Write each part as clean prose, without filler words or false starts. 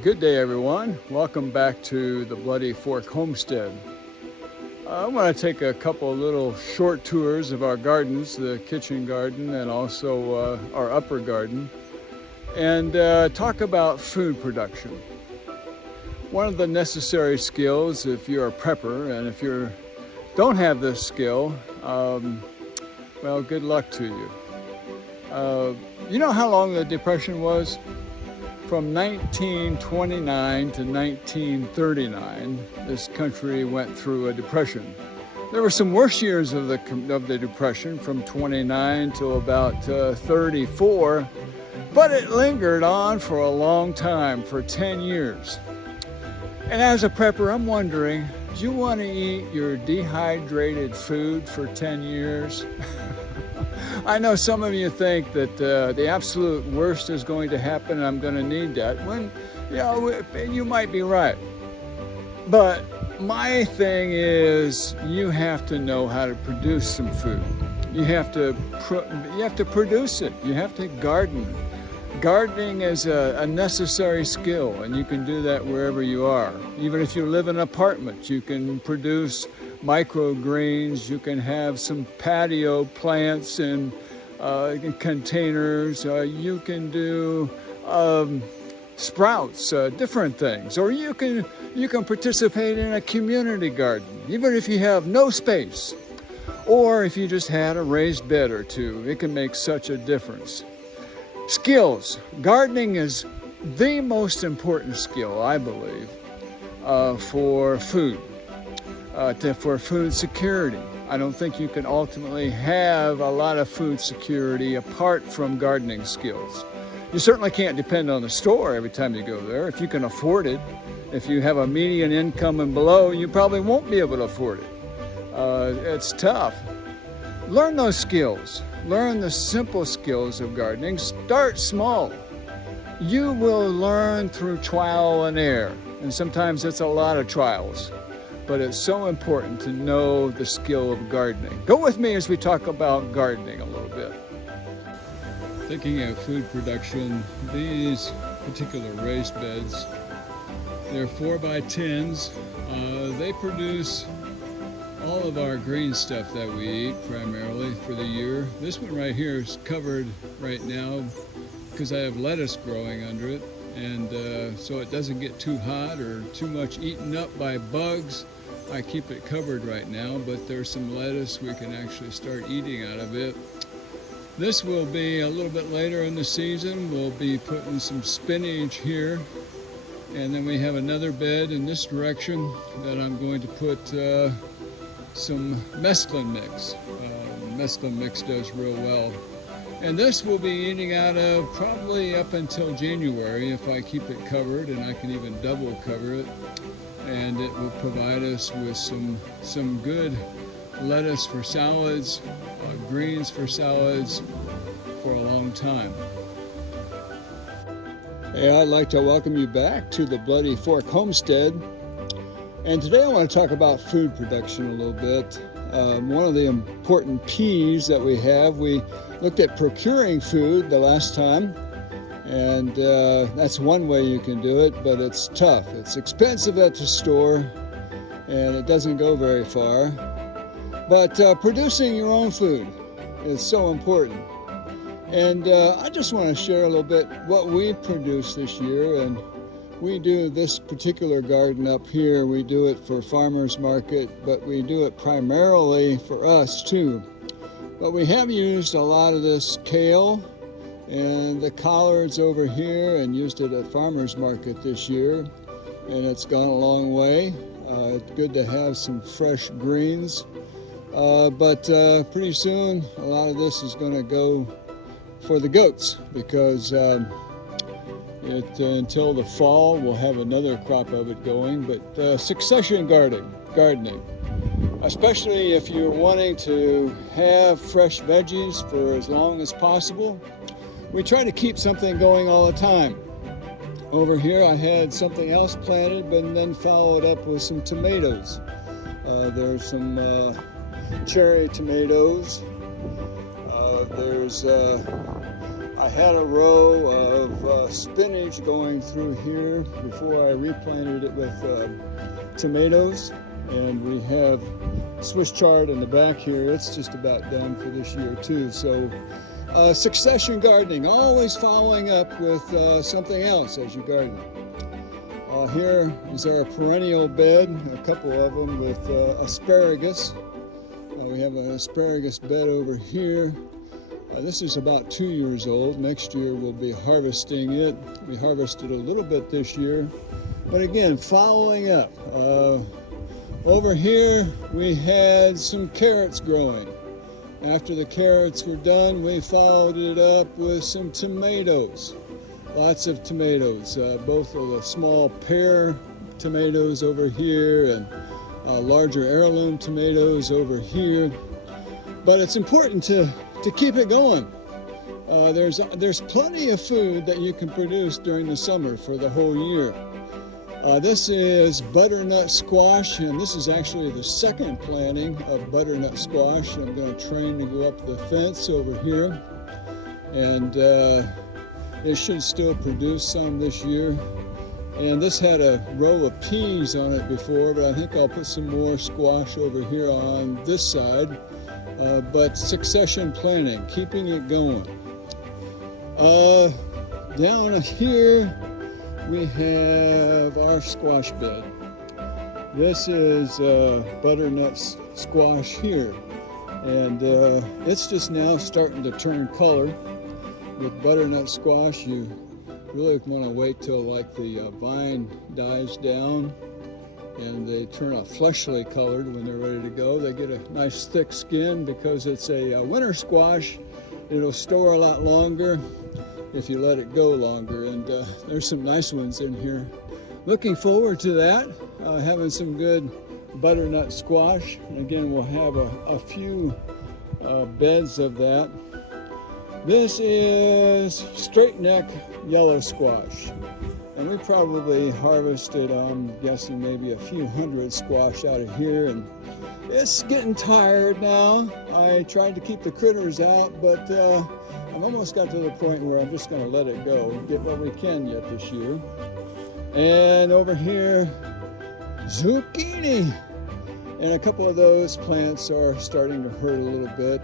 Good day, everyone. Welcome back to the Bloody Fork Homestead. I want to take a couple little short tours of our gardens, the kitchen garden and also our upper garden, and talk about food production. One of the necessary skills if you're a prepper, and if you don't have this skill, well, good luck to you. You know how long the Depression was? From 1929 to 1939, this country went through a depression. There were some worse years of the Depression, from 29 to about 34, but it lingered on for a long time, for 10 years. And as a prepper, I'm wondering, do you want to eat your dehydrated food for 10 years? I know some of you think that the absolute worst is going to happen and I'm going to need that. When, you might be right. But my thing is, you have to know how to produce some food. You have to produce it. You have to garden. Gardening is a necessary skill, and you can do that wherever you are. Even if you live in an apartment, you can produce microgreens. You can have some patio plants in containers. You can do sprouts, different things. Or you can participate in a community garden, even if you have no space. Or if you just had a raised bed or two, it can make such a difference. Skills. Gardening is the most important skill, I believe, for food. For food security. I don't think you can ultimately have a lot of food security apart from gardening skills. You certainly can't depend on the store every time you go there. If you can afford it, if you have a median income and below, you probably won't be able to afford it. It's tough. Learn those skills. Learn the simple skills of gardening. Start small. You will learn through trial and error, and sometimes it's a lot of trials. But it's so important to know the skill of gardening. Go with me as we talk about gardening a little bit. Thinking of food production, these particular raised beds, they're 4x10s. They produce all of our green stuff that we eat primarily for the year. This one right here is covered right now because I have lettuce growing under it. And so it doesn't get too hot or too much eaten up by bugs. I keep it covered right now, but there's some lettuce we can actually start eating out of it. This will be a little bit later in the season. We'll be putting some spinach here. And then we have another bed in this direction that I'm going to put some mesclun mix. Mesclun mix does real well. And this we'll be eating out of probably up until January if I keep it covered, and I can even double cover it. And it will provide us with some good lettuce for salads, greens for salads for a long time. Hey, I'd like to welcome you back to the Bloody Fork Homestead. And today I want to talk about food production a little bit. One of the important P's that we have, we looked at procuring food the last time, and that's one way you can do it, but it's tough. It's expensive at the store, and it doesn't go very far. But producing your own food is so important. And I just want to share a little bit what we produced this year. And we do this particular garden up here. We do it for farmers market, but we do it primarily for us too. But we have used a lot of this kale and the collards over here, and used it at farmers market this year, and it's gone a long way. It's good to have some fresh greens, but pretty soon a lot of this is going to go for the goats, because until the fall we'll have another crop of it going. But succession gardening, especially if you're wanting to have fresh veggies for as long as possible. We try to keep something going all the time. Over here I had something else planted, but then followed up with some tomatoes. There's some cherry tomatoes. I had a row of spinach going through here before I replanted it with tomatoes, and we have Swiss chard in the back here. It's just about done for this year too. So succession gardening, always following up with something else as you garden. Here is our perennial bed, a couple of them with asparagus. We have an asparagus bed over here. This is about 2 years old. Next year we'll be harvesting it. We harvested a little bit this year, but again, following up. Over here we had some carrots growing. After the carrots were done, we followed it up with some tomatoes. Lots of tomatoes, both of the small pear tomatoes over here and larger heirloom tomatoes over here. But it's important to keep it going. There's plenty of food that you can produce during the summer for the whole year. This is butternut squash, and this is actually the second planting of butternut squash. I'm going to train to go up the fence over here, and it should still produce some this year. And this had a row of peas on it before, but I think I'll put some more squash over here on this side. But succession planting, keeping it going. Down here we have our squash bed. This is butternut squash here, and it's just now starting to turn color. With butternut squash, you really want to wait till like the vine dies down and they turn a fleshly colored when they're ready to go. They get a nice thick skin because it's a winter squash. It'll store a lot longer if you let it go longer, and there's some nice ones in here. Looking forward to that, having some good butternut squash. And again, we'll have a few beds of that. This is straight neck yellow squash, and we probably harvested, I'm guessing, maybe a few hundred squash out of here, and it's getting tired now. I tried to keep the critters out, but I've almost got to the point where I'm just going to let it go, get what we can yet this year. And over here, zucchini, and a couple of those plants are starting to hurt a little bit,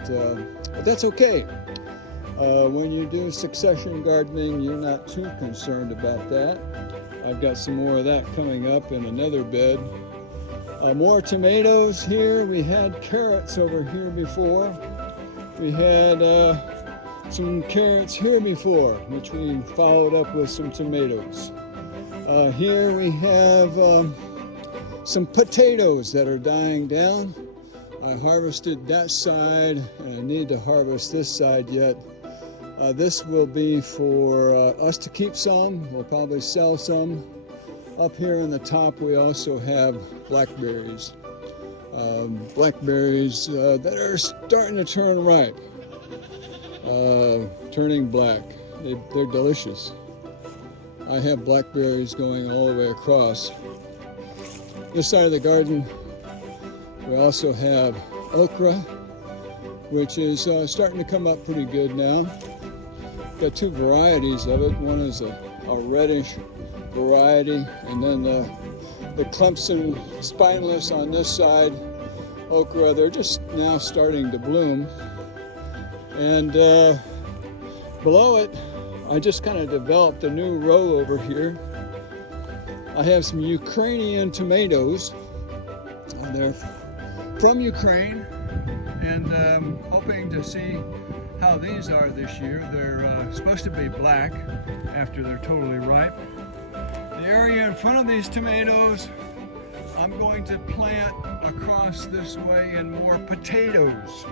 but that's okay. When you do succession gardening, you're not too concerned about that. I've got some more of that coming up in another bed. More tomatoes here. We had carrots over here before. We had some carrots here before, which we followed up with some tomatoes. Here we have some potatoes that are dying down. I harvested that side, and I need to harvest this side yet. This will be for us to keep some. We'll probably sell some. Up here on the top, we also have blackberries. Blackberries that are starting to turn ripe, turning black. They're delicious. I have blackberries going all the way across. This side of the garden, we also have okra, which is starting to come up pretty good now. Got two varieties of it. One is a reddish variety, and then the Clemson spineless on this side, okra. They're just now starting to bloom. And below it, I just kind of developed a new row over here. I have some Ukrainian tomatoes. They're from Ukraine, and hoping to see how these are this year. They're supposed to be black after they're totally ripe. The area in front of these tomatoes, I'm going to plant across this way and more potatoes.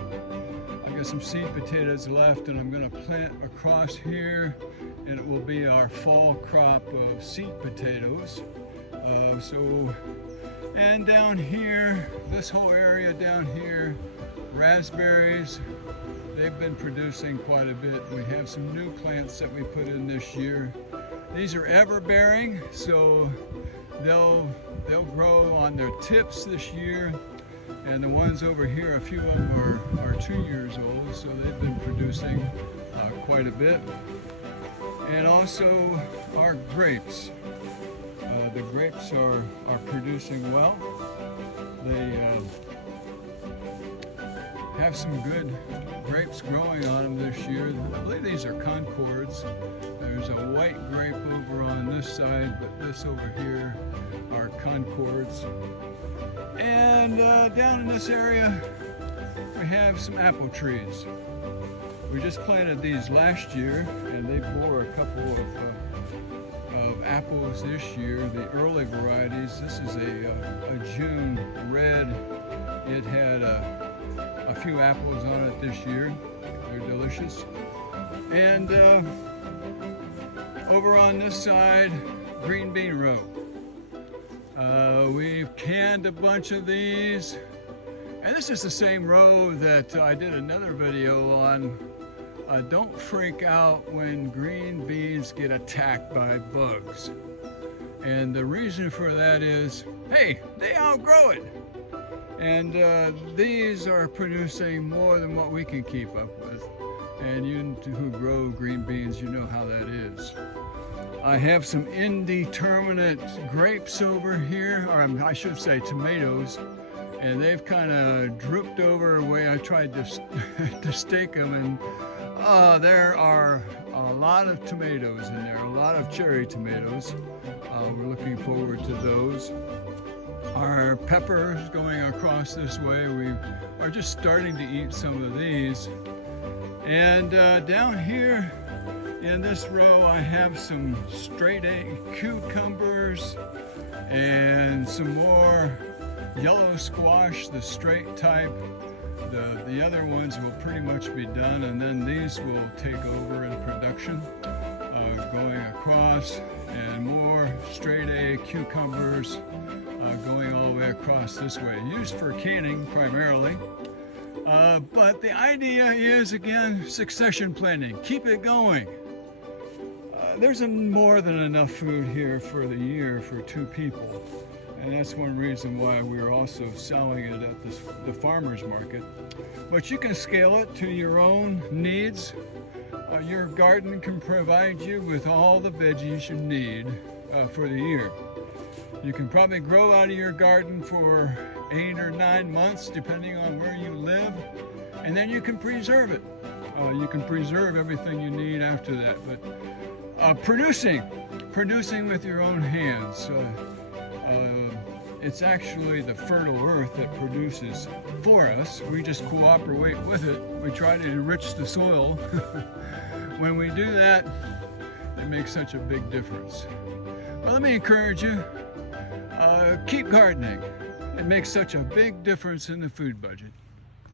I've got some seed potatoes left, and I'm going to plant across here, and it will be our fall crop of seed potatoes. And down here, this whole area down here, raspberries. They've been producing quite a bit. We have some new plants that we put in this year. These are ever-bearing, so they'll grow on their tips this year. And the ones over here, a few of them are 2 years old, so they've been producing quite a bit. and also our grapes. The grapes are producing well. They have some good grapes growing on them this year. I believe these are Concords. There's a white grape over on this side, but this over here are Concords. And down in this area, we have some apple trees. We just planted these last year, and they bore a couple of apples this year, the early varieties. This is a June red. It had a few apples on it this year. They're delicious. And over on this side, green bean row. We've canned a bunch of these. And this is the same row that I did another video on. Don't freak out when green beans get attacked by bugs. And the reason for that is, hey, they outgrow it. And these are producing more than what we can keep up with. And you who grow green beans, you know how that is. I have some indeterminate grapes over here, or I should say tomatoes, and they've kind of drooped over the way I tried to stake them, and there are a lot of tomatoes in there, a lot of cherry tomatoes. We're looking forward to those. Our peppers going across this way, we are just starting to eat some of these. And down here in this row, I have some straight A cucumbers and some more yellow squash, the straight type. The other ones will pretty much be done, and then these will take over in production. Going across, and more straight A cucumbers going all the way across this way, used for canning primarily. But the idea is, again, succession planning. Keep it going. There's more than enough food here for the year for 2 people. And that's one reason why we're also selling it at the farmer's market. But you can scale it to your own needs. Your garden can provide you with all the veggies you need for the year. You can probably grow out of your garden for 8 or 9 months, depending on where you live, and then you can preserve it. You can preserve everything you need after that. But producing with your own hands. It's actually the fertile earth that produces for us. We just cooperate with it. We try to enrich the soil. When we do that, it makes such a big difference. Well, let me encourage you, keep gardening. It makes such a big difference in the food budget.